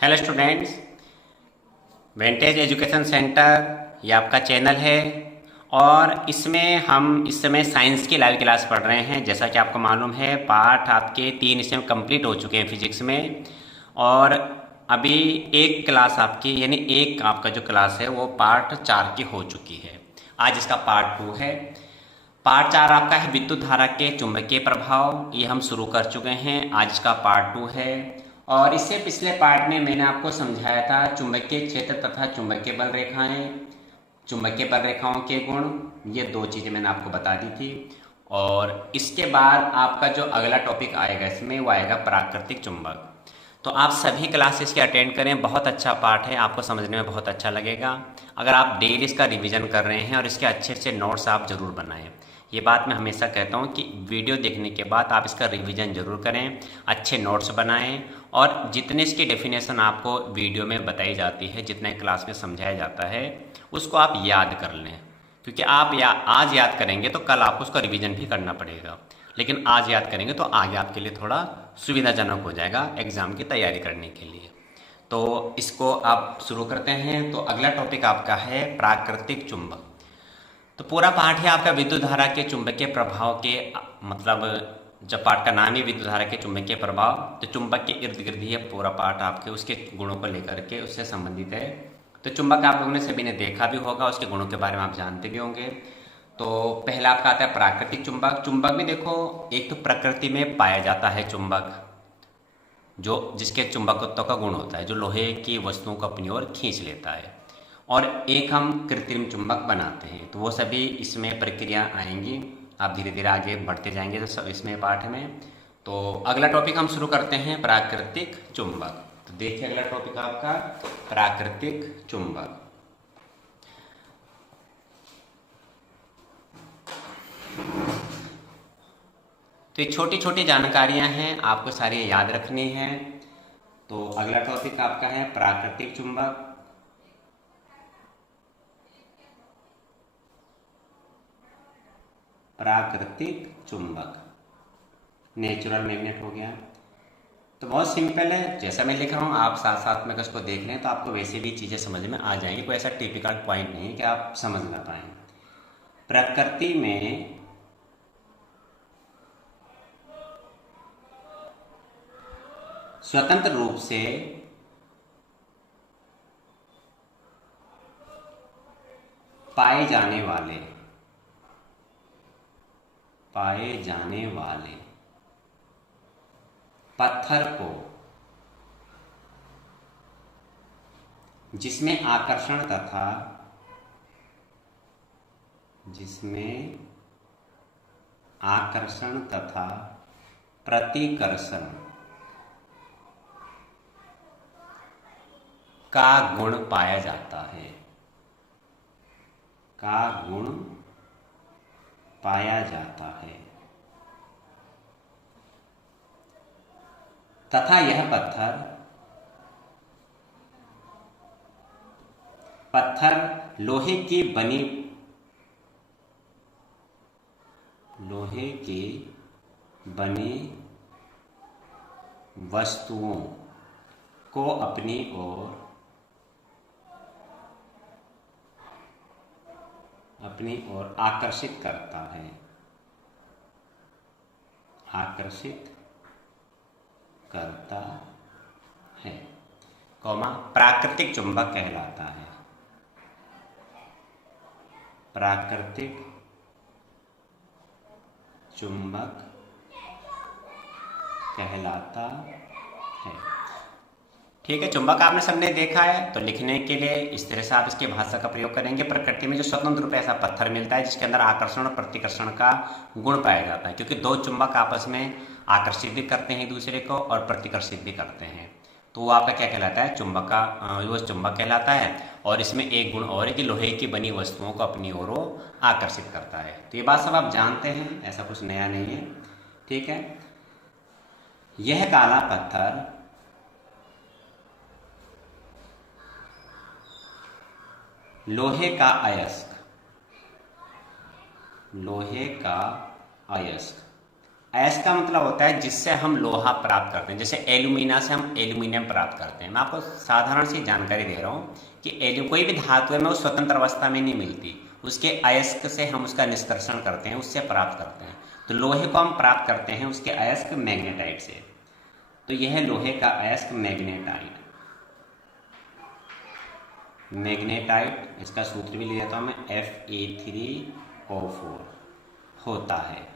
Hello students, वेंटेज education centre ये आपका channel है और इसमें हम इस समय साइंस की लाइव क्लास पढ़ रहे हैं। जैसा कि आपको मालूम है, पाठ आपके 3 इसमें कंप्लीट हो चुके हैं फिजिक्स में, और अभी एक क्लास आपकी यानी एक आपका जो क्लास है वो पार्ट 4 की हो चुकी है। आज इसका पार्ट 2 है। पार्ट 4 आपका है विद्युत धारा के चुंबकीय प्रभाव, ये हम शुरू कर चुके हैं। आज इसका पार्ट 2 है। और इससे पिछले पार्ट में मैंने आपको समझाया था चुंबकीय क्षेत्र तथा चुंबकीय बल रेखाएं, चुंबकीय बल रेखाओं के गुण, ये 2 चीज़ें मैंने आपको बता दी थी। और इसके बाद आपका जो अगला टॉपिक आएगा इसमें वो आएगा प्राकृतिक चुंबक। तो आप सभी क्लासेस के अटेंड करें, बहुत अच्छा पार्ट है, आपको समझने में बहुत अच्छा लगेगा। अगर आप डेली इसका रिवीजन कर रहे हैं और इसके अच्छे अच्छे नोट्स आप ज़रूर बनाएं। ये बात मैं हमेशा कहता हूँ कि वीडियो देखने के बाद आप इसका रिवीजन ज़रूर करें, अच्छे नोट्स बनाएं, और जितने इसकी डेफिनेशन आपको वीडियो में बताई जाती है, जितने क्लास में समझाया जाता है, उसको आप याद कर लें। क्योंकि आप आज याद करेंगे तो कल आपको उसका रिवीजन भी करना पड़ेगा, लेकिन आज याद करेंगे तो आगे आपके लिए थोड़ा सुविधाजनक हो जाएगा एग्ज़ाम की तैयारी करने के लिए। तो इसको आप शुरू करते हैं। तो अगला टॉपिक आपका है प्राकृतिक चुंबक। तो पूरा पाठ है आपका विद्युत धारा के चुंबकीय प्रभाव के, मतलब जब पाठ का नाम ही विद्युत धारा के चुंबकीय प्रभाव, तो चुंबक के इर्द गिर्द ही पूरा पाठ आपके उसके गुणों को लेकर के उससे संबंधित है। तो चुंबक आप लोगों ने सभी ने देखा भी होगा, उसके गुणों के बारे में आप जानते भी होंगे। तो पहला आपका आता है प्राकृतिक चुंबक। चुंबक भी देखो, एक तो प्रकृति में पाया जाता है चुंबक, जो जिसके चुंबकत्व का गुण होता है, जो लोहे की वस्तुओं को अपनी ओर खींच लेता है। और एक हम कृत्रिम चुंबक बनाते हैं। तो वो सभी इसमें प्रक्रिया आएंगी, आप धीरे धीरे आगे बढ़ते जाएंगे तो सब इसमें पाठ में। तो अगला टॉपिक हम शुरू करते हैं प्राकृतिक चुंबक। तो देखिए अगला टॉपिक आपका प्राकृतिक चुंबक। तो ये छोटी छोटी जानकारियां हैं, आपको सारी याद रखनी है। तो अगला टॉपिक आपका है प्राकृतिक चुंबक। प्राकृतिक चुंबक, नेचुरल मैग्नेट हो गया। तो बहुत सिंपल है, जैसा मैं लिख रहा हूँ आप साथ साथ में उसको देख लें तो आपको वैसे भी चीज़ें समझ में आ जाएंगी। कोई ऐसा टिपिकल पॉइंट नहीं है कि आप समझ ना पाए। प्रकृति में स्वतंत्र रूप से पाए जाने वाले पत्थर को, जिसमें आकर्षण तथा प्रतिकर्षण का गुण पाया जाता है, तथा यह पत्थर लोहे की बनी वस्तुओं को अपनी ओर आकर्षित करता है, प्राकृतिक चुंबक कहलाता है। प्राकृतिक चुंबक कहलाता है। ठीक है, चुंबक आपने सबने देखा है। तो लिखने के लिए इस तरह से आप इसकी भाषा का प्रयोग करेंगे। प्रकृति में जो स्वतंत्र रूप ऐसा पत्थर मिलता है जिसके अंदर आकर्षण और प्रतिकर्षण का गुण पाया जाता है, क्योंकि 2 चुंबक आपस में आकर्षित भी करते हैं एक दूसरे को और प्रतिकर्षित भी करते हैं। तो वो आपका क्या कहलाता है, वो चुंबक कहलाता है। और इसमें एक गुण और है कि लोहे की बनी वस्तुओं को अपनी ओर आकर्षित करता है। तो ये बात सब आप जानते हैं, ऐसा कुछ नया नहीं है। ठीक है, यह काला पत्थर लोहे का अयस्क अयस्क का मतलब होता है जिससे हम लोहा प्राप्त करते हैं, जैसे एल्यूमिना से हम एल्यूमिनियम प्राप्त करते हैं। मैं आपको साधारण सी जानकारी दे रहा हूँ कि कोई भी धातु है, वो स्वतंत्र अवस्था में नहीं मिलती, उसके अयस्क से हम उसका निष्कर्षण करते हैं, उससे प्राप्त करते हैं। तो लोहे को हम प्राप्त करते हैं उसके अयस्क मैग्नेटाइट से। तो यह है लोहे का अयस्क मैग्नेटाइट। मैग्नेटाइट, इसका सूत्र भी ले जाता हूँ मैं, Fe3O4 होता है।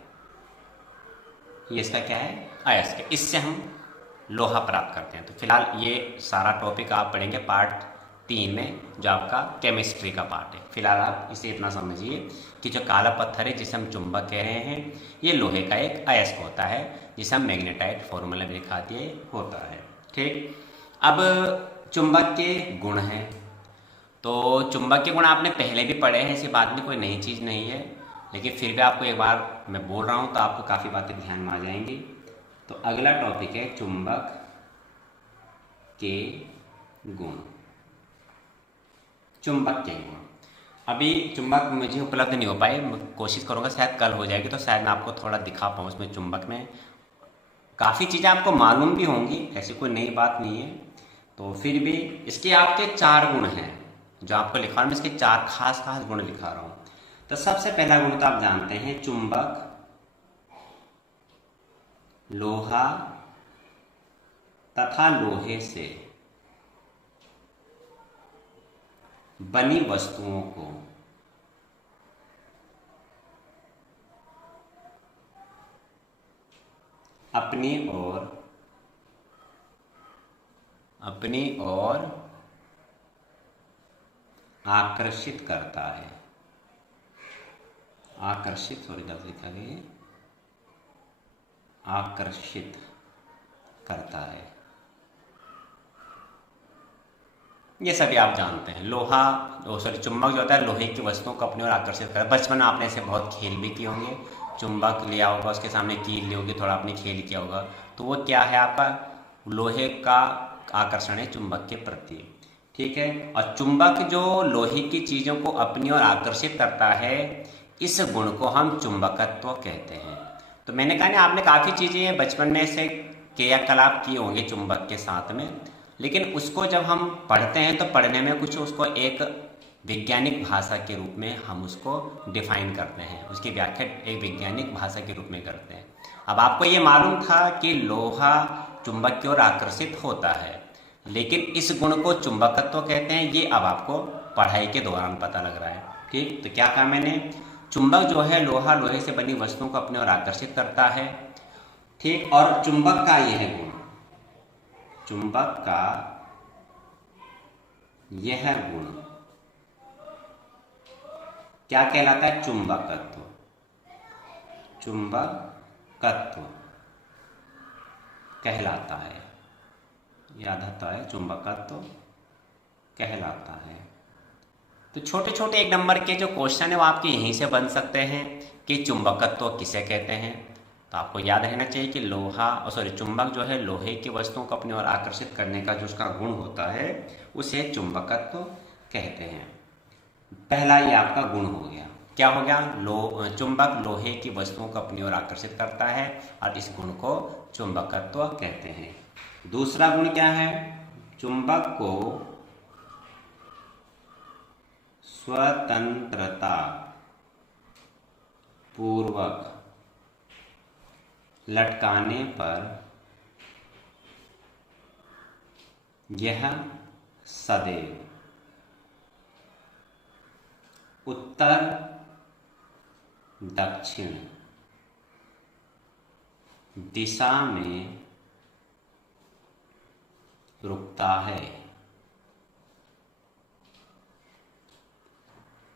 ये इसका क्या है, अयस्क। इससे हम लोहा प्राप्त करते हैं। तो फिलहाल ये सारा टॉपिक आप पढ़ेंगे पार्ट 3 में, जो आपका केमिस्ट्री का पार्ट है। फिलहाल आप इसे इतना समझिए कि जो काला पत्थर है जिसे हम चुंबक कह रहे हैं, ये लोहे का एक अयस्क होता है, जिसे हम मैग्नेटाइट फॉर्मूला भी दिखा दिए होता है। ठीक, अब चुंबक के गुण हैं। तो चुंबक के गुण आपने पहले भी पढ़े हैं, ऐसी बात में कोई नई चीज़ नहीं है, लेकिन फिर भी आपको एक बार मैं बोल रहा हूँ तो आपको काफ़ी बातें ध्यान में आ जाएंगी। तो अगला टॉपिक है चुंबक के गुण। चुंबक के गुण, अभी चुंबक मुझे उपलब्ध नहीं हो पाए, मैं कोशिश करूँगा शायद कल हो जाएगी, तो शायद मैं आपको थोड़ा दिखा पाऊँ उसमें। चुंबक में काफ़ी चीज़ें आपको मालूम भी होंगी, ऐसी कोई नई बात नहीं है, तो फिर भी इसके आपके 4 गुण हैं जो आपको लिखा रहा हूँ। मैं इसके 4 खास खास गुण लिखा रहा हूँ। तो सबसे पहला गुण तो आप जानते हैं, चुंबक लोहा तथा लोहे से बनी वस्तुओं को अपनी ओर आकर्षित करता है। आकर्षित करता है। ये सभी आप जानते हैं। चुंबक जो होता है लोहे की वस्तुओं को अपनी ओर आकर्षित करता है। बचपन में आपने ऐसे बहुत खेल भी किए होंगे, चुंबक लिया होगा, उसके सामने कील ली होगी, थोड़ा आपने खेल किया होगा, तो वो क्या है, आपका लोहे का आकर्षण है चुंबक के प्रति। ठीक है, और चुंबक जो लोहे की चीज़ों को अपनी ओर आकर्षित करता है, इस गुण को हम चुंबकत्व कहते हैं। तो मैंने कहा ना, आपने काफ़ी चीज़ें बचपन में से क्रियाकलाप किए होंगे चुंबक के साथ में, लेकिन उसको जब हम पढ़ते हैं तो पढ़ने में कुछ उसको एक वैज्ञानिक भाषा के रूप में हम उसको डिफाइन करते हैं, उसकी व्याख्या एक वैज्ञानिक भाषा के रूप में करते हैं। अब आपको ये मालूम था कि लोहा चुंबक की ओर आकर्षित होता है, लेकिन इस गुण को चुंबकत्व कहते हैं, ये अब आपको पढ़ाई के दौरान पता लग रहा है। ठीक, तो क्या कहा मैंने, चुंबक जो है लोहे से बनी वस्तुओं को अपनी ओर आकर्षित करता है। ठीक, और चुंबक का यह गुण, चुंबक का यह गुण क्या कहलाता है, चुंबकत्व। चुंबकत्व कहलाता है, याद आता है, चुंबकत्व कहलाता है। तो छोटे छोटे 1 नंबर के जो क्वेश्चन है वो आपके यहीं से बन सकते हैं कि चुंबकत्व किसे कहते हैं। तो आपको याद रहना चाहिए कि चुंबक जो है लोहे की वस्तुओं को अपनी ओर आकर्षित करने का जो उसका गुण होता है, उसे चुंबकत्व कहते हैं। पहला ये आपका गुण हो गया, क्या हो गया, चुंबक लोहे की वस्तुओं को अपनी ओर आकर्षित करता है, और इस गुण को चुंबकत्व कहते हैं। दूसरा गुण क्या है, चुंबक को स्वतंत्रता पूर्वक लटकाने पर यह सदैव उत्तर दक्षिण दिशा में रुकता है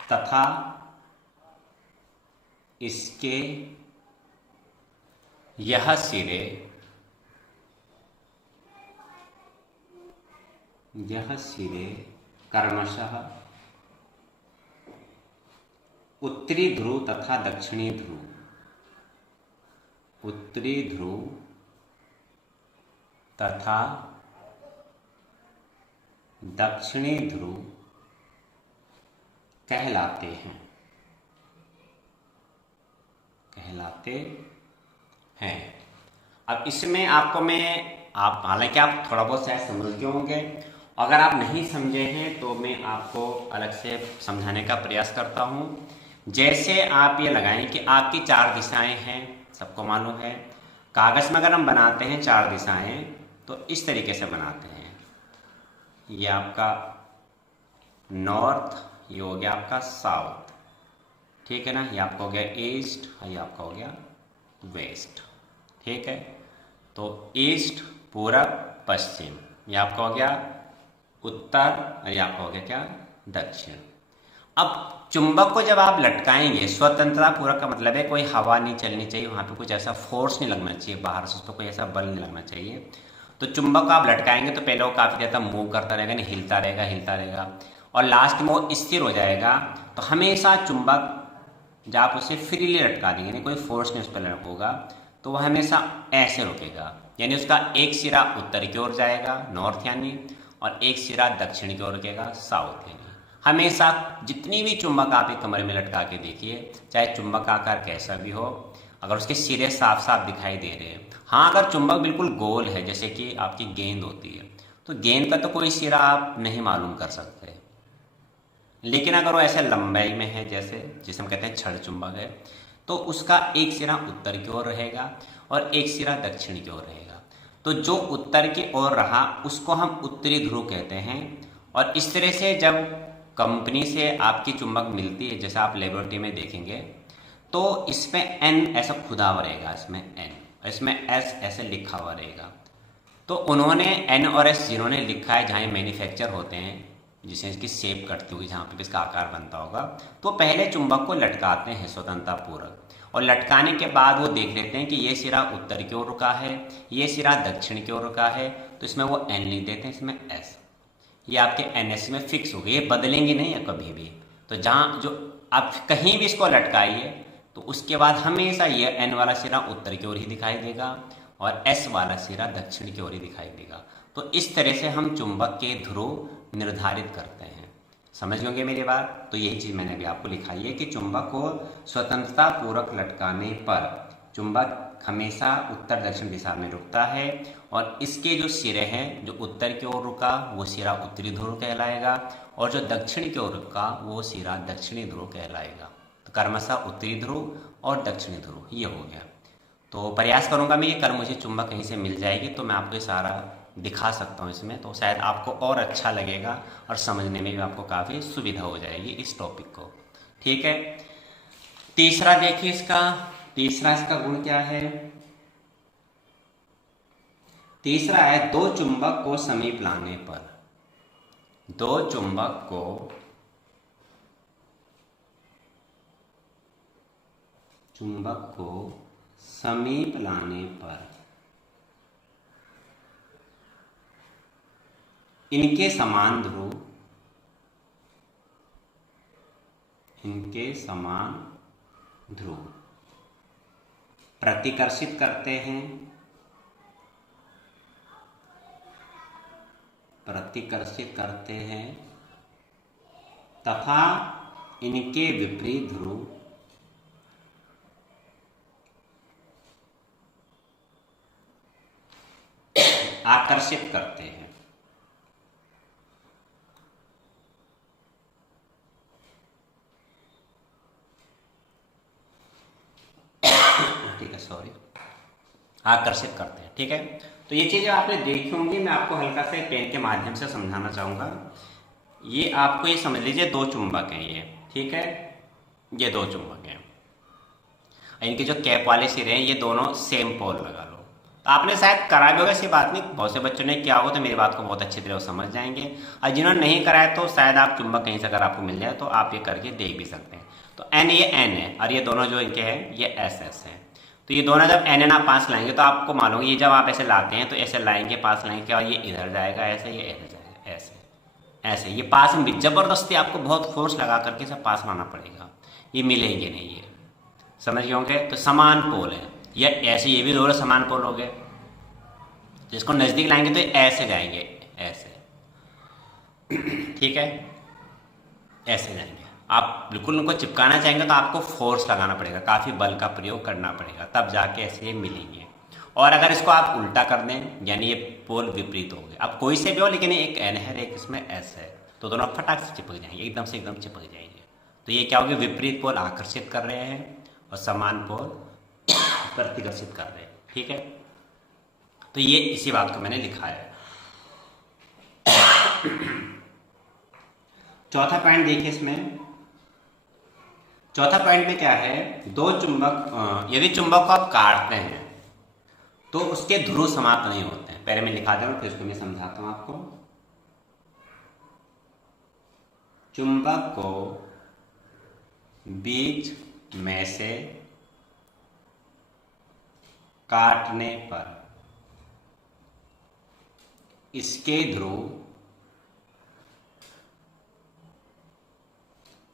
तथा इसके यह सिरे क्रमशः उत्तरी ध्रुव तथा दक्षिणी ध्रुव, उत्तरी ध्रुव तथा दक्षिणी ध्रुव कहलाते हैं। अब इसमें आपको आप हालांकि आप थोड़ा बहुत शायद समझ गए होंगे, अगर आप नहीं समझे हैं तो मैं आपको अलग से समझाने का प्रयास करता हूँ। जैसे आप ये लगाएं कि आपकी 4 दिशाएं हैं, सबको मालूम है। कागज़ में अगर हम बनाते हैं 4 दिशाएं तो इस तरीके से बनाते हैं। ये आपका नॉर्थ, ये हो गया आपका साउथ, ठीक है ना। ये आपका हो गया ईस्ट, ये आपका हो गया वेस्ट, ठीक है। तो ईस्ट, पूरब, पश्चिम, ये आपका हो गया उत्तर, और ये आपका हो गया क्या, दक्षिण। अब चुंबक को जब आप लटकाएंगे, स्वतंत्रता पूर्वक का मतलब है कोई हवा नहीं चलनी चाहिए, वहाँ पे कुछ ऐसा फोर्स नहीं लगना चाहिए बाहर से, उस पर कोई ऐसा बल नहीं लगना चाहिए। तो चुंबक को आप लटकाएंगे तो पहले वो काफ़ी देर तक मूव करता रहेगा, नहीं हिलता रहेगा हिलता रहेगा, और लास्ट में वो स्थिर हो जाएगा। तो हमेशा चुंबक जब आप उसे फ्रीली लटका देंगे, यानी कोई फोर्स नहीं उस पर लगा होगा, तो वह हमेशा ऐसे रुकेगा। यानी उसका एक सिरा उत्तर की ओर जाएगा, नॉर्थ यानी, और एक सिरा दक्षिण की ओर रुकेगा, साउथ यानी। हमेशा जितनी भी चुंबक आप एक कमरे में लटका के देखिए, चाहे चुंबक का आकार कैसा भी हो, अगर उसके सिरे साफ साफ दिखाई दे रहे हैं। हाँ, अगर चुंबक बिल्कुल गोल है, जैसे कि आपकी गेंद होती है, तो गेंद का तो कोई सिरा आप नहीं मालूम कर सकते। लेकिन अगर वो ऐसे लंबाई में है, जैसे जिसे हम कहते हैं छड़ चुंबक है, तो उसका एक सिरा उत्तर की ओर रहेगा और एक सिरा दक्षिण की ओर रहेगा। तो जो उत्तर की ओर रहा उसको हम उत्तरी ध्रुव कहते हैं। और इस तरह से जब कंपनी से आपकी चुंबक मिलती है, जैसा आप लेबोरेटरी में देखेंगे, तो इसमें एन ऐसा खुदा हुआ रहेगा, इसमें एन, इसमें एस ऐसे लिखा हुआ रहेगा। तो उन्होंने एन और एस जिन्होंने लिखा है, जहाँ मैन्युफैक्चर होते हैं, जिसे इसकी शेप कटती होगी, जहाँ पे इसका आकार बनता होगा, तो पहले चुंबक को लटकाते हैं स्वतंत्रता पूर्वक, और लटकाने के बाद वो देख लेते हैं कि ये सिरा उत्तर की ओर रुका है, ये सिरा दक्षिण की ओर रुका है, तो इसमें वो एन लिख देते हैं, इसमें एस। ये आपके एनएस में फिक्स हो गए, ये बदलेंगे नहीं है कभी भी। तो जहाँ जो आप कहीं भी इसको लटकाइए, तो उसके बाद हमेशा ये एन वाला सिरा उत्तर की ओर ही दिखाई देगा और एस वाला सिरा दक्षिण की ओर ही दिखाई देगा। तो इस तरह से हम चुंबक के ध्रुव निर्धारित करते हैं। समझ गए मेरी बात? तो यही चीज़ मैंने अभी आपको लिखाई है कि चुंबक को स्वतंत्रता पूर्वक लटकाने पर चुंबक हमेशा उत्तर दक्षिण दिशा में रुकता है, और इसके जो सिरे हैं, जो उत्तर की ओर रुका वो सिरा उत्तरी ध्रुव कहलाएगा, और जो दक्षिण की ओर रुका वो सिरा दक्षिणी ध्रुव कहलाएगा। तो क्रमशः उत्तरी ध्रुव और दक्षिणी ध्रुव ये हो गया। तो प्रयास करूंगा मैं, ये कर मुझे चुंबक कहीं से मिल जाएगी तो मैं आपको ये सारा दिखा सकता हूँ इसमें, तो शायद आपको और अच्छा लगेगा और समझने में भी आपको काफ़ी सुविधा हो जाएगी इस टॉपिक को। ठीक है, तीसरा देखिए तीसरा इसका गुण क्या है। तीसरा है दो चुंबक को समीप लाने पर, दो चुंबक को समीप लाने पर इनके समान ध्रुव प्रतिकर्षित करते हैं तथा इनके विपरीत ध्रुव आकर्षित करते हैं। ठीक है, सॉरी, आकर्षित करते हैं। ठीक है, तो ये चीज़ें आपने देखी होंगी, मैं आपको हल्का से पेन के माध्यम से समझाना चाहूँगा। ये आपको ये समझ लीजिए दो चुंबक हैं ये, ठीक है, ये दो चुंबक हैं, इनके जो कैप वाले सिरे हैं ये दोनों सेम पोल लगा लो। तो आपने शायद करा भी होगा, ऐसी बात नहीं, बहुत से बच्चों ने क्या हो तो मेरी बात को बहुत अच्छी तरह समझ जाएंगे, और जिन्होंने नहीं कराया तो शायद आप चुंबक कहीं से अगर आपको मिल जाए तो आप ये करके देख भी सकते हैं। तो एन, ये एन है, और ये दोनों जो इनके हैं ये एस एस है। तो ये दोनों जब एन एन आप पास लाएंगे तो आपको मालूम है, ये जब आप ऐसे लाते हैं तो ऐसे लाएंगे, पास लाएंगे, और ये इधर जाएगा ऐसे, ये इधर जाएगा ऐसे ऐसे, ये पास में भी जबरदस्ती आपको बहुत फोर्स लगा करके सब पास लाना पड़ेगा, ये मिलेंगे नहीं, ये समझ गए होंगे। तो समान पोल है, या ऐसे ये भी दोनों समान पोल हो गए, जिसको नजदीक लाएंगे तो ऐसे जाएंगे ऐसे, ठीक है, ऐसे जाएंगे, आप बिल्कुल उनको चिपकाना चाहेंगे तो आपको फोर्स लगाना पड़ेगा, काफ़ी बल का प्रयोग करना पड़ेगा, तब जाके ऐसे मिलेंगे। और अगर इसको आप उल्टा कर दें, यानी ये पोल विपरीत हो गए, अब कोई से भी हो, लेकिन एक एन है एक इसमें एस है, तो दोनों फटाक से चिपक जाएंगे, एकदम से एकदम चिपक जाएंगे। तो ये क्या हो गया, विपरीत पोल आकर्षित कर रहे हैं और समान पोल प्रतिकर्षित कर रहे हैं। ठीक है, तो ये इसी बात को मैंने लिखा है। चौथा पॉइंट देखिए इसमें, चौथा पॉइंट में क्या है, दो चुंबक, यदि चुंबक को आप काटते हैं तो उसके ध्रुव समाप्त नहीं होते हैं। पहले मैं लिखा दूं फिर उसको मैं समझाता हूं आपको। चुंबक को बीच में से काटने पर इसके ध्रुव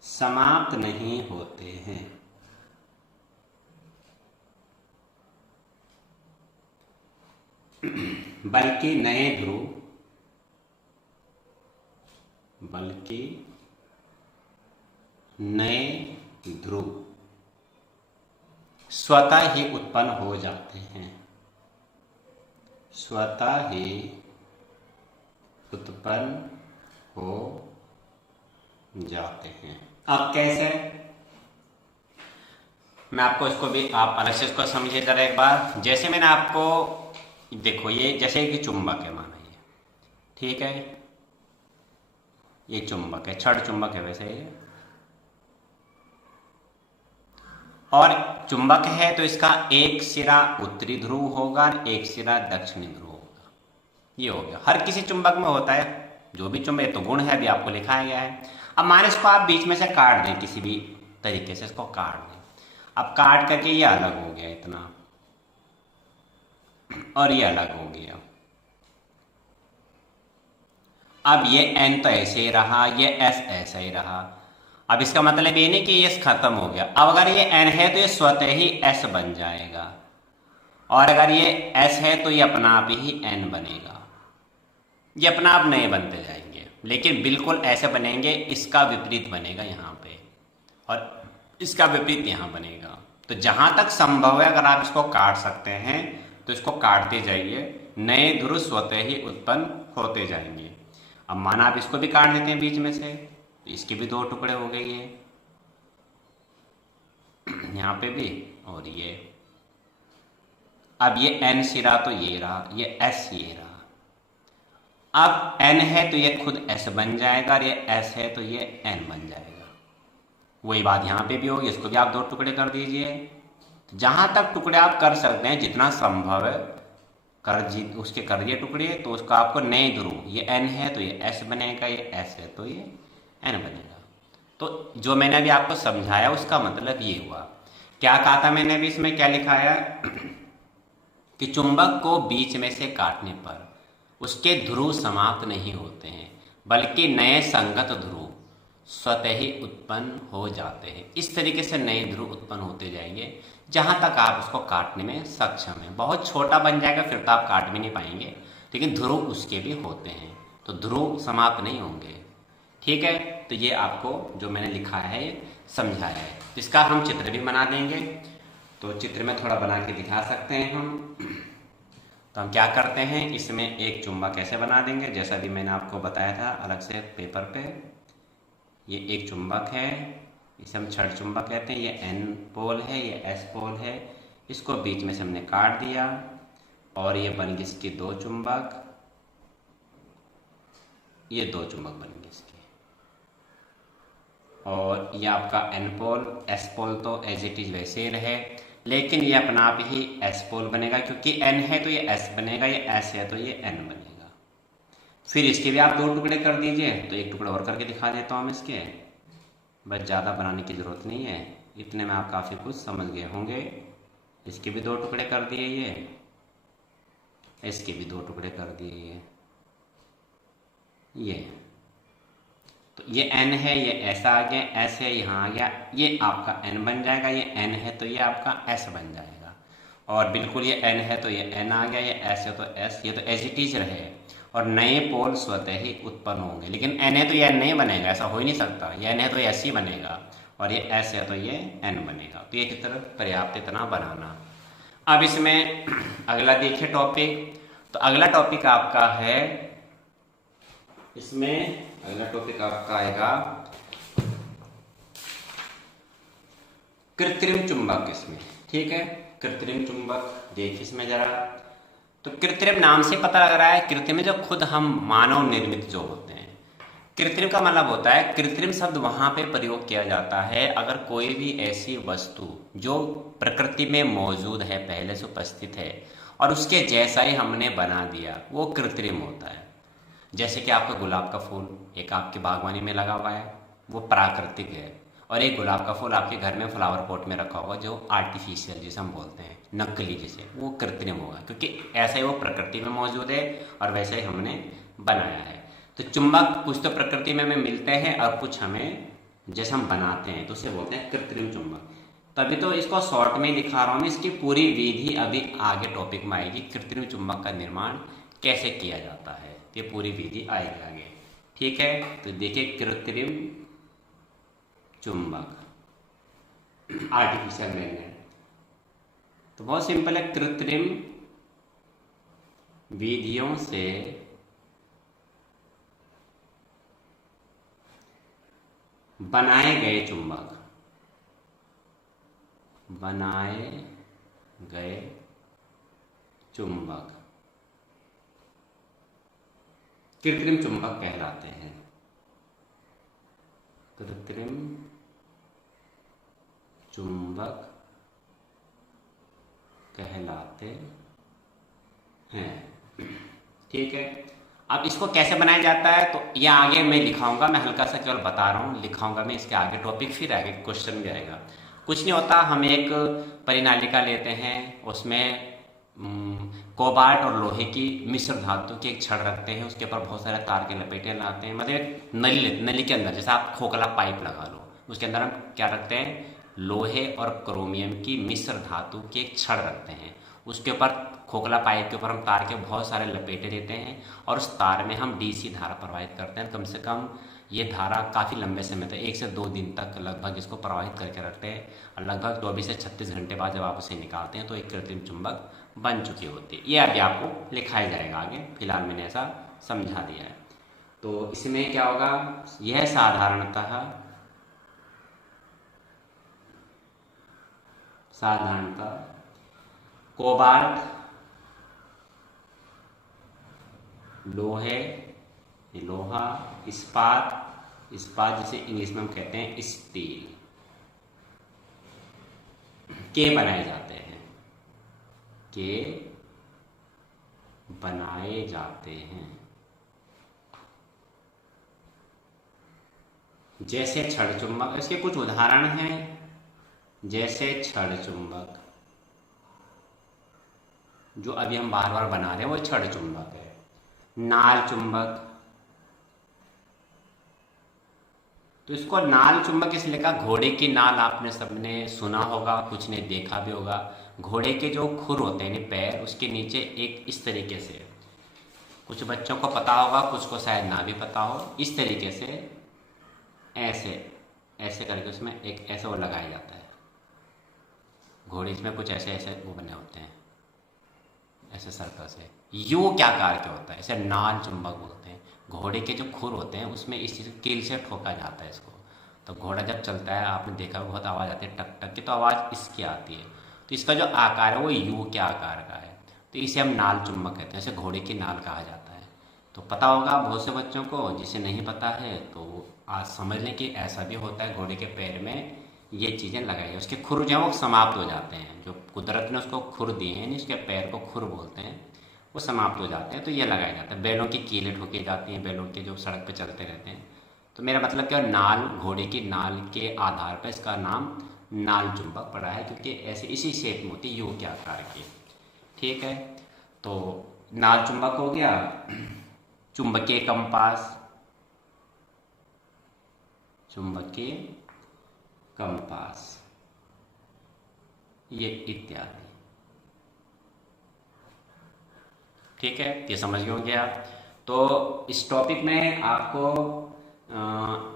समाप्त नहीं होते हैं, बल्कि नए ध्रुव स्वतः ही उत्पन्न हो जाते हैं, स्वतः ही उत्पन्न हो जाते हैं। अब कैसे, मैं आपको इसको भी, आप अलग से इसको समझिए जरा एक बार। जैसे मैंने आपको, देखो ये जैसे कि चुंबक है, माना ये, ठीक है, ये चुंबक है, छड़ चुंबक है वैसे ये, और चुंबक है तो इसका एक सिरा उत्तरी ध्रुव होगा, एक सिरा दक्षिणी ध्रुव होगा। ये हो गया, हर किसी चुंबक में होता है, जो भी चुंबक, तो गुण है, अभी आपको लिखाया गया है। अब मान इसको आप बीच में से काट दें, किसी भी तरीके से इसको काट दें। अब काट करके ये अलग हो गया इतना, और ये अलग हो गया। अब ये n तो ऐसे ही रहा, ये s ऐसा ही रहा। अब इसका मतलब ये नहीं कि ये खत्म हो गया। अब अगर ये n है तो ये स्वतः ही s बन जाएगा, और अगर ये s है तो ये अपना आप ही n बनेगा। ये अपना आप नए बनते जाएंगे, लेकिन बिल्कुल ऐसे बनेंगे, इसका विपरीत बनेगा यहाँ पे और इसका विपरीत यहाँ बनेगा। तो जहां तक संभव है अगर आप इसको काट सकते हैं तो इसको काटते जाइए, नए ध्रुव स्वतः ही उत्पन्न होते जाएंगे। अब माना आप इसको भी काट देते हैं बीच में से, तो इसके भी दो टुकड़े हो गए, ये यहाँ पे भी और ये। अब ये n सिरा तो ये रहा, ये s ये रहा। अब n है तो ये खुद s बन जाएगा, और ये s है तो ये n बन जाएगा। वही बात यहाँ पे भी होगी, इसको भी आप दो टुकड़े कर दीजिए। जहां तक टुकड़े आप कर सकते हैं, जितना संभव है उसके कर दिए टुकड़े, तो उसका आपको नए ध्रुव, ये n है तो ये s बनेगा, ये s है तो ये n बनेगा। तो जो मैंने अभी आपको समझाया उसका मतलब ये हुआ। क्या कहा था मैंने अभी, इसमें क्या लिखा है कि चुंबक को बीच में से काटने पर उसके ध्रुव समाप्त नहीं होते हैं, बल्कि नए संगत ध्रुव स्वतः ही उत्पन्न हो जाते हैं। इस तरीके से नए ध्रुव उत्पन्न होते जाएंगे जहां तक आप उसको काटने में सक्षम हैं। बहुत छोटा बन जाएगा फिर तो आप काट भी नहीं पाएंगे, लेकिन ध्रुव उसके भी होते हैं, तो ध्रुव समाप्त नहीं होंगे। ठीक है, तो ये आपको जो मैंने लिखा है समझाया है, जिसका हम चित्र भी बना देंगे। तो चित्र में थोड़ा बना के दिखा सकते हैं हम। तो हम क्या करते हैं, इसमें एक चुंबक ऐसे बना देंगे जैसा भी मैंने आपको बताया था अलग से पेपर पे। ये एक चुंबक है, इसे हम छड़ चुंबक कहते हैं। ये n पोल है, ये s पोल है, इसको बीच में से हमने काट दिया और ये बन गए इसके दो चुंबक, ये दो चुंबक बन गए इसके। और ये आपका n पोल, s पोल तो एज इट इज वैसे ही रहे, लेकिन ये अपना आप ही s पोल बनेगा, क्योंकि n है तो ये s बनेगा, ये s है तो ये n बनेगा। फिर इसके भी आप दो टुकड़े कर दीजिए। तो एक टुकड़ा और करके दिखा देता हूँ मैं इसके, बस ज़्यादा बनाने की ज़रूरत नहीं है, इतने में आप काफ़ी कुछ समझ गए होंगे। इसके भी दो टुकड़े कर दिए, ये इसके भी दो टुकड़े कर दिए, ये तो ये n है, ये ऐसा आ गया, s है यहाँ आ गया, ये आपका n बन जाएगा, ये n है तो ये आपका s बन जाएगा। और बिल्कुल ये n है तो ये n आ गया, ये s है तो s, ये तो एज इट इज रहे। और नए पोल स्वतः ही उत्पन्न होंगे। लेकिन एन है तो ये एन नहीं बनेगा, ऐसा हो ही नहीं सकता। ये एन है तो एस ही बनेगा, और ये एस है तो ये एन बनेगा। तो ये कितना पर्याप्त इतना बनाना। अब इसमें अगला देखिए टॉपिक। तो अगला टॉपिक आपका है, इसमें अगला टॉपिक आपका आएगा कृत्रिम चुंबक। इसमें ठीक है, कृत्रिम चुंबक देखिए इसमें जरा। तो कृत्रिम नाम से पता लग रहा है, कृत्रिम जो खुद हम मानव निर्मित जो होते हैं। कृत्रिम का मतलब होता है, कृत्रिम शब्द वहां पे प्रयोग किया जाता है अगर कोई भी ऐसी वस्तु जो प्रकृति में मौजूद है, पहले से उपस्थित है, और उसके जैसा ही हमने बना दिया, वो कृत्रिम होता है। जैसे कि आपका गुलाब का फूल एक आपकी बागवानी में लगा हुआ है, वो प्राकृतिक है। और एक गुलाब का फूल आपके घर में फ्लावर पॉट में रखा होगा, जो आर्टिफिशियल जिसे हम बोलते हैं, नकली जिसे, वो कृत्रिम होगा, क्योंकि ऐसा ही वो प्रकृति में मौजूद है और वैसे ही हमने बनाया है। तो चुंबक कुछ तो प्रकृति में हमें मिलते हैं और कुछ हमें जैसे हम बनाते हैं, तो उसे बोलते हैं कृत्रिम चुंबक। तभी तो इसको शॉर्ट में दिखा रहा हूँ। इसकी पूरी विधि अभी आगे टॉपिक में आएगी, कृत्रिम चुंबक का निर्माण कैसे किया जाता है, ये पूरी विधि आएगी आगे। ठीक है, तो देखिए कृत्रिम चुंबक, आर्टिफिशियल मैग्नेट। तो बहुत सिंपल है, कृत्रिम विधियों से बनाए गए चुंबक, बनाए गए चुंबक कृत्रिम चुंबक कहलाते हैं। कृत्रिम चुंबक कहलाते हैं। ठीक है, अब इसको कैसे बनाया जाता है तो ये आगे मैं लिखाऊंगा, मैं हल्का सा केवल बता रहा हूँ, लिखाऊंगा मैं इसके आगे टॉपिक, फिर आगे क्वेश्चन भी आएगा। कुछ नहीं होता, हम एक परिनालिका लेते हैं, उसमें कोबाल्ट और लोहे की मिश्र धातु की एक छड़ रखते हैं, उसके ऊपर बहुत सारे तार के लपेटे लगाते हैं, मतलब एक नली के अंदर, जैसे आप खोखला पाइप लगा लो, उसके अंदर हम क्या रखते हैं, लोहे और क्रोमियम की मिश्र धातु की एक छड़ रखते हैं। उसके ऊपर खोखला पाइप के ऊपर हम तार के बहुत सारे लपेटे देते हैं, और उस तार में हम डीसी धारा प्रवाहित करते हैं। कम से कम ये धारा काफ़ी लंबे समय तक 1 से 2 दिन तक लगभग इसको प्रवाहित करके रखते हैं, और लगभग 24 से 36 घंटे बाद जब आप उसे निकालते हैं तो एक कृत्रिम चुंबक बन चुकी होती है। ये अभी आपको लिखाया जाएगा आगे, फिलहाल मैंने ऐसा समझा दिया है। तो इसमें क्या होगा, यह साधारणतः कोबाल्ट, लोहे, लोहा, इस्पात जिसे इंग्लिश में हम कहते हैं स्टील, के बनाए जाते हैं, जैसे छड़ चुंबक। इसके कुछ उदाहरण हैं, जैसे छड़ चुंबक जो अभी हम बार बार बना रहे हैं, वो छड़ चुंबक है। नाल चुंबक, तो इसको नाल चुंबक इसलिए कहा, घोड़े की नाल आपने सबने सुना होगा, कुछ ने देखा भी होगा। घोड़े के जो खुर होते हैं पैर, उसके नीचे एक इस तरीके से, कुछ बच्चों को पता होगा, कुछ को शायद ना भी पता हो, इस तरीके से ऐसे करके उसमें एक ऐसे वो लगाया जाता है। घोड़े इसमें कुछ ऐसे ऐसे वो बने होते हैं, ऐसे सर्कल से। यू क्या कार्य के होता है, इसे नाल चुंबक बोलते हैं। घोड़े के जो खुर होते हैं उसमें इस चीज़ कील से ठोका जाता है इसको। तो घोड़ा जब चलता है, आपने देखा बहुत आवाज़ आती है, टक टक की, तो आवाज़ इसकी आती है। तो इसका जो आकार है वो यू के आकार का है, तो इसे हम नाल चुंबक कहते हैं, इसे घोड़े की नाल कहा जाता है। तो पता होगा बहुत से बच्चों को, जिसे नहीं पता है तो आज समझ लें कि ऐसा भी होता है, घोड़े के पैर में ये चीज़ें लगाई है, उसके खुर जो है वो समाप्त हो जाते हैं, जो कुदरत ने उसको खुर दिए हैं, इसके पैर को खुर बोलते हैं, वो समाप्त हो जाते हैं, तो ये लगाया जाता है। बैलों की कीलें ठोकी जाती हैं, बैलों के जो सड़क पे चलते रहते हैं। तो मेरा मतलब क्या, नाल, घोड़े की नाल के आधार पर इसका नाम नाल चुंबक पड़ा है, क्योंकि ऐसे इसी शेप में होती है, यू के आकार की। ठीक है, तो नाल चुंबक हो गया। चुंबकीय कंपास, चुंबकीय कंपास, ये इत्यादि। ठीक है, ये समझ गए होंगे आप। तो इस टॉपिक में आपको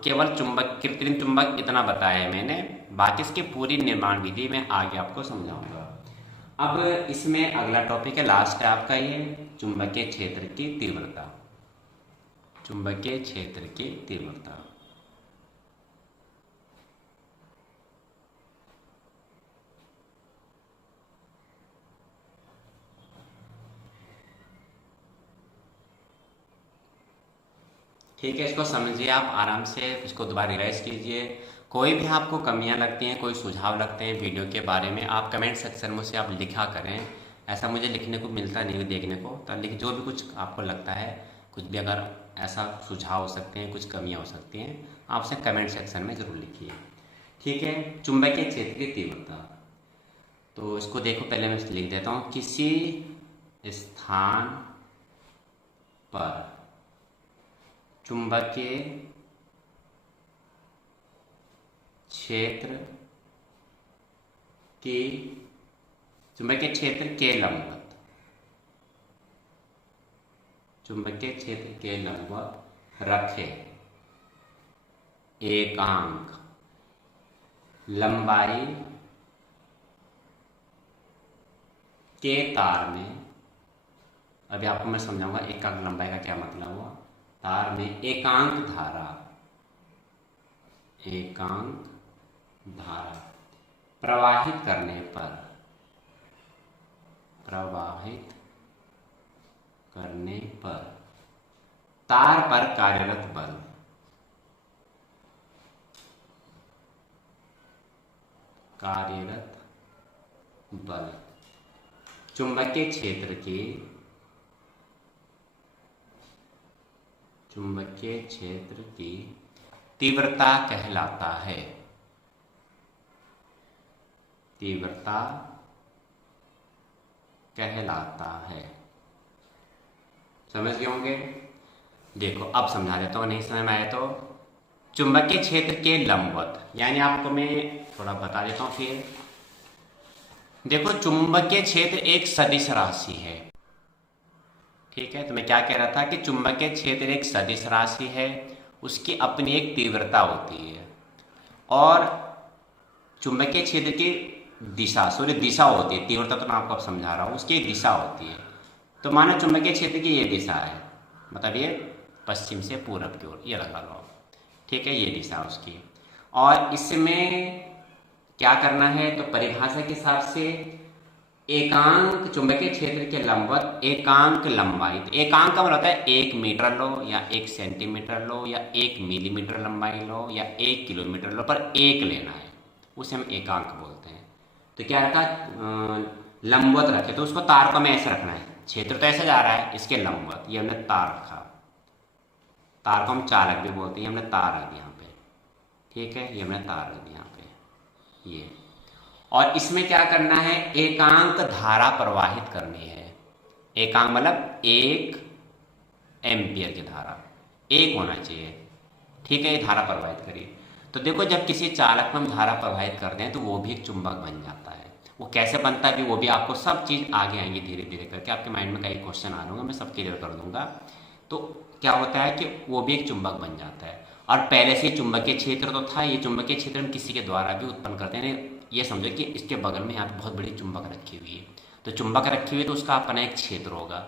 केवल चुंबक, कृत्रिम चुंबक इतना बताया है मैंने, बाकी इसकी पूरी निर्माण विधि मैं आगे आपको समझाऊंगा। अब इसमें अगला टॉपिक है, लास्ट है आपका ये, चुंबकीय क्षेत्र की तीव्रता। चुंबकीय क्षेत्र की तीव्रता। ठीक है, इसको समझिए आप आराम से, इसको दोबारा रिवाइज कीजिए। कोई भी आपको कमियां लगती हैं, कोई सुझाव लगते हैं वीडियो के बारे में, आप कमेंट सेक्शन में से आप लिखा करें। ऐसा मुझे लिखने को मिलता नहीं देखने को, तो लिख, जो भी कुछ आपको लगता है, कुछ भी अगर ऐसा सुझाव हो सकते हैं, कुछ कमियां हो सकती हैं, आप उसे कमेंट सेक्शन में ज़रूर लिखिए। ठीक है, चुंबकीय क्षेत्र की तीव्रता। तो इसको देखो, पहले मैं लिख देता हूँ, किसी स्थान पर चुंबकीय क्षेत्र की, चुंबकीय क्षेत्र के लंबवत, चुंबकीय क्षेत्र के लंबवत रखे एकांक लंबाई के तार में, अभी आपको मैं समझाऊंगा एकांक लंबाई का क्या मतलब हुआ। तार में एकांक धारा, एकांक धारा प्रवाहित करने पर, प्रवाहित करने पर तार पर कार्यरत बल, कार्यरत बल चुंबकीय क्षेत्र की, चुंबकीय क्षेत्र की तीव्रता कहलाता है। तीव्रता कहलाता है। समझ गए होंगे? देखो अब समझा देता हूँ, नहीं समझ में आया तो। चुंबकीय क्षेत्र के लंबवत, यानी आपको मैं थोड़ा बता देता हूँ फिर। देखो, चुंबकीय क्षेत्र एक सदिश राशि है। ठीक है, तो मैं क्या कह रहा था कि चुंबकीय क्षेत्र एक सदिश राशि है, उसकी अपनी एक तीव्रता होती है, और चुंबकीय क्षेत्र की दिशा, दिशा होती है, तीव्रता तो मैं आपको अब समझा रहा हूँ, उसकी दिशा होती है। तो मानो चुंबकीय क्षेत्र की ये दिशा है, मतलब ये पश्चिम से पूरब की ओर, ये लगा लो। ठीक है, ये दिशा उसकी, और इसमें क्या करना है, तो परिभाषा के हिसाब से एकांक चुंबकीय क्षेत्र के लंबवत एकांक लंबाई, एकांक का मतलब होता है 1 मीटर लो या 1 सेंटीमीटर लो या 1 मिलीमीटर लंबाई लो या 1 किलोमीटर लो, पर एक लेना है, उसे हम एकांक बोलते हैं। तो क्या रखा, लंबवत रखे, तो उसको तार को हमें ऐसे रखना है, क्षेत्र तो ऐसे जा रहा है, इसके लंबवत, ये हमने तार रखा, तार को हम चालक भी बोलते हैं, हमने तार रख दिया यहाँ पे। ठीक है, ये हमने तार रख दिया यहाँ पे, ये। और इसमें क्या करना है, एकांक धारा प्रवाहित करनी है। एकांक मतलब 1 एम्पियर की धारा, 1 होना चाहिए। ठीक है, ये धारा प्रवाहित करिए। तो देखो, जब किसी चालक में हम धारा प्रवाहित करते हैं तो वो भी एक चुंबक बन जाता है। वो कैसे बनता है भी, वो भी आपको सब चीज़ आगे आएंगी धीरे धीरे करके, आपके माइंड में कई क्वेश्चन आ लूँगा, मैं सब क्लियर कर दूंगा। तो क्या होता है कि वो भी एक चुंबक बन जाता है, और पहले से चुंबकीय क्षेत्र तो था, ये चुंबकीय क्षेत्र हम किसी के द्वारा भी उत्पन्न करते हैं। ये समझो कि इसके बगल में यहाँ पे बहुत बड़ी चुंबक रखी हुई है, तो चुंबक रखी हुई है तो उसका अपना एक क्षेत्र होगा,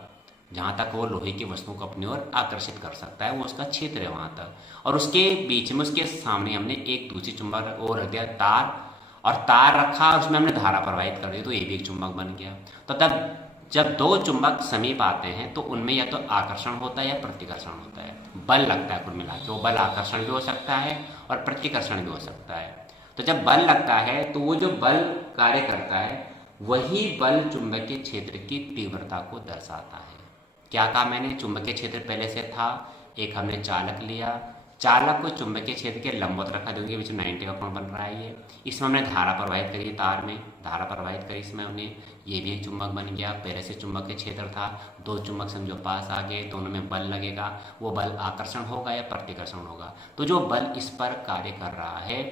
जहाँ तक वो लोहे की वस्तुओं को अपनी ओर आकर्षित कर सकता है, वो उसका क्षेत्र है वहाँ तक। और उसके बीच में, उसके सामने हमने एक दूसरी चुंबक और रख दिया, तार, और तार रखा, उसमें हमने धारा प्रवाहित कर दी, तो ये भी एक चुंबक बन गया। तो तब जब 2 चुंबक समीप आते हैं तो उनमें या तो आकर्षण होता है या प्रतिकर्षण होता है, बल लगता है कुल मिला के। वो बल आकर्षण भी हो सकता है और प्रतिकर्षण भी हो सकता है। तो जब बल लगता है तो वो जो बल कार्य करता है, वही बल चुंबकीय क्षेत्र की तीव्रता को दर्शाता है। क्या कहा मैंने, चुंबकीय क्षेत्र पहले से था, एक हमने चालक लिया, चालक को चुंबकीय क्षेत्र के लंबवत रखा, जो कि बीच में 90 का कोण बन रहा है ये। इसमें हमने धारा प्रवाहित करी, तार में धारा प्रवाहित करी इसमें हमने, ये भी एक चुंबक बन गया। पहले से चुंबकीय क्षेत्र था, 2 चुंबक समझो पास आ गए, दोनों में बल लगेगा, वो बल आकर्षण होगा या प्रतिकर्षण होगा। तो जो बल इस पर कार्य कर रहा है,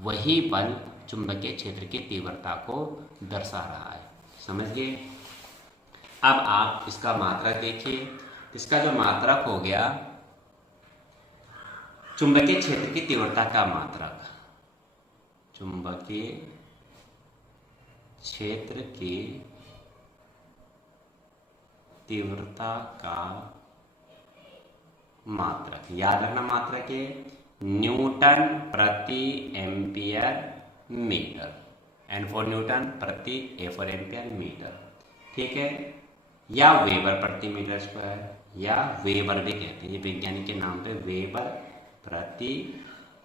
वही बल चुंबकीय क्षेत्र की तीव्रता को दर्शा रहा है। समझ गए? अब आप इसका मात्रक देखिए, इसका जो मात्रक हो गया चुंबकीय क्षेत्र की तीव्रता का मात्रक, चुंबकीय क्षेत्र की तीव्रता का मात्रक, याद रखना मात्रक है न्यूटन प्रति ampere metre, N for newton प्रति A फॉर एम्पियर मीटर, ठीक है, या वेबर प्रति मीटर स्क्वायर, या वेबर भी कहते हैं, ये वैज्ञानिक के नाम पे वेबर प्रति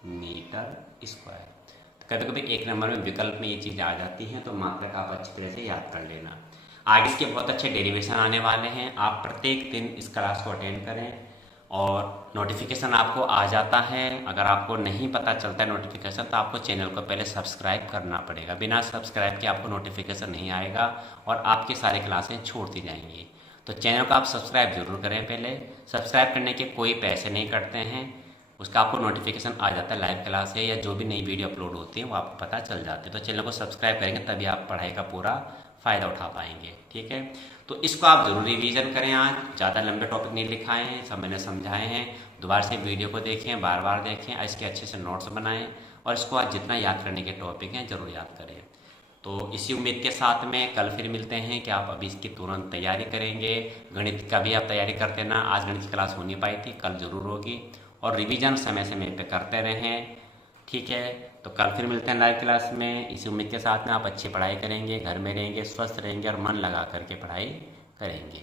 मीटर स्क्वायर। तो कभी कभी एक नंबर में विकल्प में ये चीज़ आ जाती है, तो मात्रक आप अच्छी तरह से याद कर लेना। आगे इसके बहुत अच्छे डेरिवेशन आने वाले हैं, आप प्रत्येक दिन इस क्लास को अटेंड करें और नोटिफिकेशन आपको आ जाता है। अगर आपको नहीं पता चलता है नोटिफिकेशन, तो आपको चैनल को पहले सब्सक्राइब करना पड़ेगा, बिना सब्सक्राइब के आपको नोटिफिकेशन नहीं आएगा और आपकी सारी क्लासें छूटती जाएंगी। तो चैनल को आप सब्सक्राइब जरूर करें, पहले सब्सक्राइब करने के कोई पैसे नहीं कटते हैं, उसका आपको नोटिफिकेशन आ जाता है, लाइव क्लास है या जो भी नई वीडियो अपलोड होती है वो आपको पता चल जाती है। तो चैनल को सब्सक्राइब करेंगे तभी आप पढ़ाई का पूरा फ़ायदा उठा पाएंगे, ठीक है। तो इसको आप ज़रूर रिवीजन करें, आज ज़्यादा लंबे टॉपिक नहीं लिखाए हैं, सब मैंने समझाए हैं, दोबारा से वीडियो को देखें, बार बार देखें, इसके अच्छे से नोट्स बनाएं और इसको आज जितना याद करने के टॉपिक हैं ज़रूर याद करें। तो इसी उम्मीद के साथ में कल फिर मिलते हैं कि आप अभी इसकी तुरंत तैयारी करेंगे। गणित का भी आप तैयारी करते ना, आज गणित की क्लास हो नहीं पाई थी, कल ज़रूर होगी, और रिवीजन समय समय पे करते रहें, ठीक है। तो कल फिर मिलते हैं लाइव क्लास में, इसी उम्मीद के साथ में आप अच्छी पढ़ाई करेंगे, घर में रहेंगे, स्वस्थ रहेंगे और मन लगा करके पढ़ाई करेंगे।